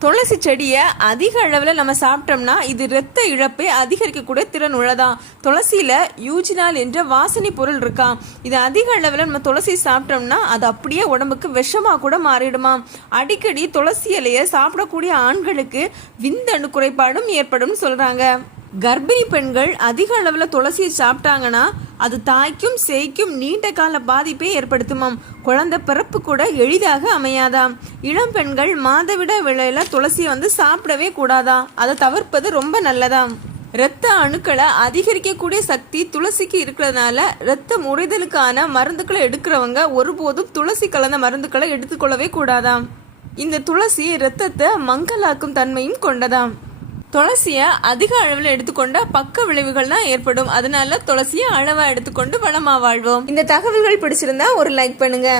துளசி செடியை அதிக அளவில் நம்ம சாப்பிட்டோம்னா இது இரத்த இழப்பை அதிகரிக்கக்கூடிய திறன் உள்ளதான் துளசியில் யூஜினால் என்ற வாசனை பொருள் இருக்காம் இது அதிக அளவில் நம்ம துளசி சாப்பிட்டோம்னா அது அப்படியே உடம்புக்கு விஷமாக கூட மாறிடுமா? அடிக்கடி துளசி இலையை சாப்பிடக்கூடிய ஆண்களுக்கு விந்தணு குறைபாடும் ஏற்படும் சொல்கிறாங்க கர்ப்பிணி பெண்கள் அதிக அளவில் துளசியை சாப்பிட்டாங்கன்னா அது தாய்க்கும் சேய்க்கும் நீண்ட கால பாதிப்பை ஏற்படுத்துமாம். குழந்தை பிறப்பு கூட எளிதாக அமையாதாம். இளம் பெண்கள் மாதவிட விலையில துளசியை வந்து சாப்பிடவே கூடாதாம். அதை தவிர்ப்பது ரொம்ப நல்லதாம். இரத்த அணுக்களை அதிகரிக்கக்கூடிய சக்தி துளசிக்கு இருக்கிறதுனால இரத்த முறைதலுக்கான மருந்துகளை எடுக்கிறவங்க ஒருபோதும் துளசி கலந்த மருந்துகளை எடுத்துக்கொள்ளவே கூடாதாம். இந்த துளசி இரத்தத்தை மங்கலாக்கும் தன்மையும் கொண்டதாம். துளசியை அதிக அளவில் எடுத்துக்கொண்டா பக்க விளைவுகள் தான் ஏற்படும். அதனால துளசியை அளவா எடுத்துக்கொண்டு வளமா வாழ்வோம். இந்த தகவல்கள் பிடிச்சிருந்தா ஒரு லைக் பண்ணுங்க.